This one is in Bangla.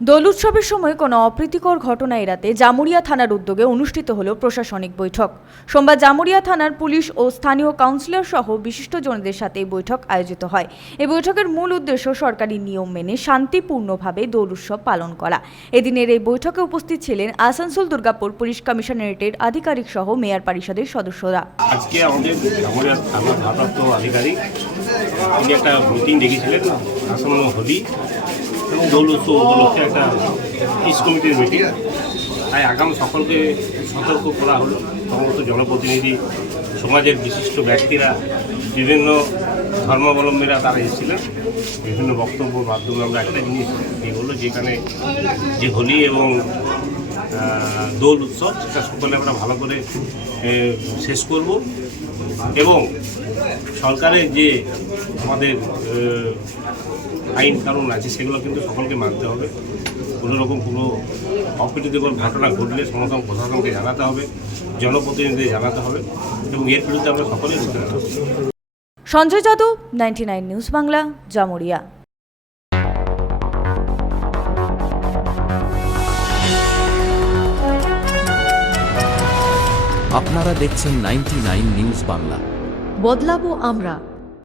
দোল উৎসবের সময় কোনো অপ্রীতিকর ঘটনা এড়াতে জামুরিয়া থানার উদ্যোগে অনুষ্ঠিত হল প্রশাসনিক বৈঠক। সোমবার জামুরিয়া থানার পুলিশ ও স্থানীয় কাউন্সিলর সহ বিশিষ্টজনদের সাথে এই বৈঠক আয়োজিত হয়। এই বৈঠকের মূল উদ্দেশ্য সরকারি নিয়ম মেনে শান্তিপূর্ণভাবে দোল উৎসব পালন করা। এদিনের এই বৈঠকে উপস্থিত ছিলেন আসানসোল দুর্গাপুর পুলিশ কমিশনারেটের আধিকারিক সহ মেয়র পরিষদের সদস্যরা। আজকে আমাদের জামুরিয়া থানার ভারপ্রাপ্ত আধিকারিক তিনি একটা মিটিং ডেকেছিলেন আসন্ন হোলি এবং দোল উৎসব উপলক্ষে একটা পিস কমিটির মিটিং। তাই আগাম সকলকে সতর্ক করা হলো। সমস্ত জনপ্রতিনিধি, সমাজের বিশিষ্ট ব্যক্তিরা, বিভিন্ন ধর্মাবলম্বীরা তারা এসেছিলেন। বিভিন্ন বক্তব্যের মাধ্যমে আমরা একটা জিনিস এই হলো, যেখানে যে হোলি এবং দোল উৎসব সেটা সকলে আমরা ভালো করে শেষ করব এবং সরকারের যে আমাদের আইন কানুন আছে সেগুলো কিন্তু সকলকে মানতে হবে। কোনো রকম কোনো অপ্রীতিকর ঘটনা ঘটলে সমস্ত প্রশাসনকে জানাতে হবে, জনপ্রতিনিধিদের জানাতে হবে এবং এর বিরুদ্ধে আমরা সকলে রুখে দাঁড়াবো। সঞ্জয় যাদব, 99 নিউজ বাংলা, জামুরিয়া। আপনারা দেখছেন 99 নিউজ বাংলা। বদলাবো আমরা।